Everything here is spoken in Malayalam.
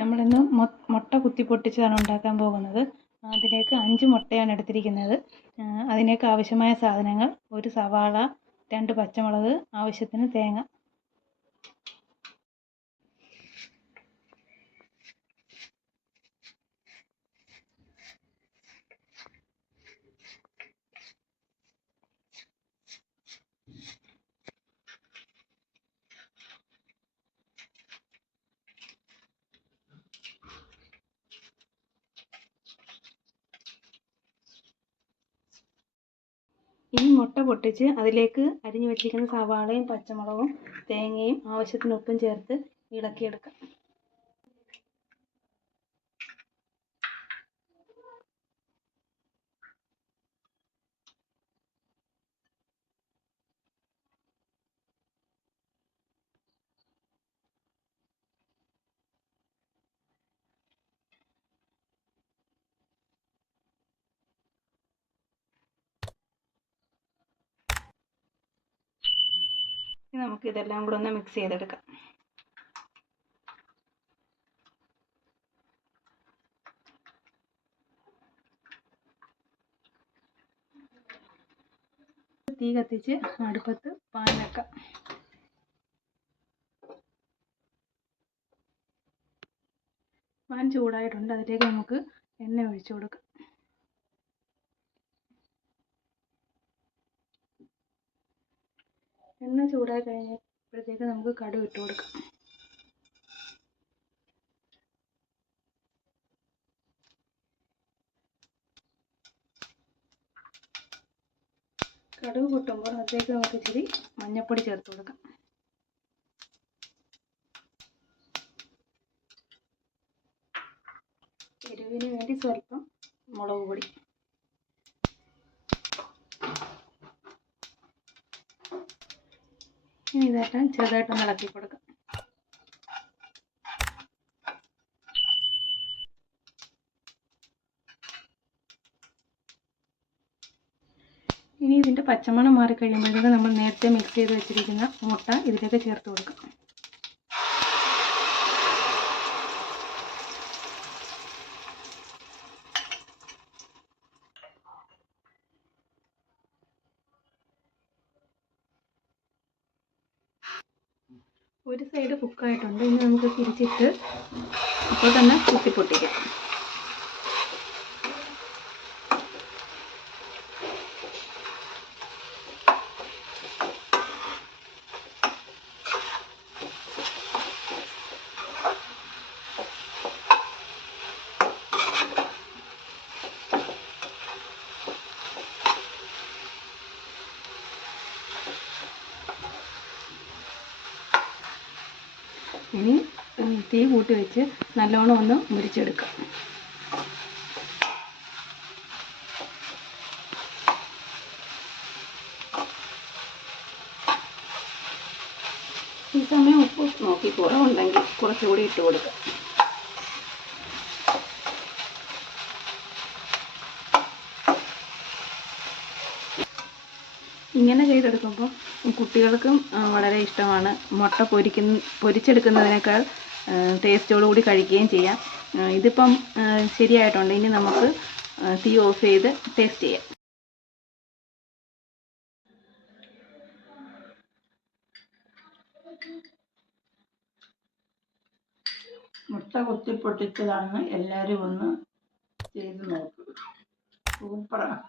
നമ്മളിന്ന് മുട്ട കുത്തി പൊട്ടിച്ചതാണ് ഉണ്ടാക്കാൻ പോകുന്നത്. അതിലേക്ക് 5 മുട്ടയാണ് എടുത്തിരിക്കുന്നത്. അതിലേക്ക് ആവശ്യമായ സാധനങ്ങൾ: ഒരു സവാള, 2 പച്ചമുളക്, ആവശ്യത്തിന് തേങ്ങ. ഇനി മുട്ട പൊട്ടിച്ച് അതിലേക്ക് അരിഞ്ഞു വെച്ചിരിക്കുന്ന സവാളയും പച്ചമുളകും തേങ്ങയും ആവശ്യത്തിന് ഉപ്പും ചേർത്ത് ഇളക്കിയെടുക്കാം. ഇനി നമുക്ക് ഇതെല്ലാം കൂടെ ഒന്ന് മിക്സ് ചെയ്തെടുക്കാം. തീ കത്തിച്ച് അടുപ്പത്ത് പാൻ വെക്കാം. പാൻ ചൂടായിട്ടുണ്ട്. അതിലേക്ക് നമുക്ക് എണ്ണ ഒഴിച്ചു കൊടുക്കാം. എണ്ണ ചൂടായി കഴിഞ്ഞപ്പോഴത്തേക്ക് നമുക്ക് കടുക് ഇട്ട് കൊടുക്കാം. കടുക് പൊട്ടുമ്പോൾ അതിലേക്ക് നമുക്ക് ഇച്ചിരി മഞ്ഞൾപ്പൊടി ചേർത്ത് കൊടുക്കാം. എരിവിന് വേണ്ടി സ്വല്പം മുളക് പൊടി. ഇനി ഇതെല്ലാം ചെറുതായിട്ടൊന്ന് ഇളക്കി കൊടുക്കാം. ഇനി ഇതിൻ്റെ പച്ചമണം മാറിക്കഴിയുമ്പോഴത്തേക്ക് നമ്മൾ നേരത്തെ മിക്സ് ചെയ്ത് വെച്ചിരിക്കുന്ന മുട്ട ഇതിലേക്ക് ചേർത്ത് കൊടുക്കാം. ഒരു സൈഡ് കുക്കായിട്ടുണ്ട്. ഇനി നമുക്ക് തിരിച്ചിട്ട് ഇപ്പോൾ തന്നെ കുത്തിപ്പൊട്ടിക്കാം. ഇനി തീ കൂട്ടി വെച്ച് നല്ലോണം ഒന്ന് മുരിച്ചെടുക്കാം. ഈ സമയം ഉപ്പ് നോക്കി കുറവുണ്ടെങ്കിൽ കുറച്ചുകൂടി ഇട്ട് കൊടുക്കാം. ഇങ്ങനെ ചെയ്തെടുക്കുമ്പോൾ കുട്ടികൾക്കും വളരെ ഇഷ്ടമാണ്. മുട്ട പൊരിച്ചെടുക്കുന്നതിനേക്കാൾ ടേസ്റ്റോടുകൂടി കഴിക്കുകയും ചെയ്യാം. ഇതിപ്പം ശരിയായിട്ടുണ്ട്. ഇനി നമുക്ക് തീ ഓഫ് ചെയ്ത് ടേസ്റ്റ് ചെയ്യാം. മുട്ട കുത്തിപ്പൊട്ടിച്ചതാണ്. എല്ലാവരും ഒന്ന് ചെയ്ത് നോക്കുക. സൂപ്പറാണ്.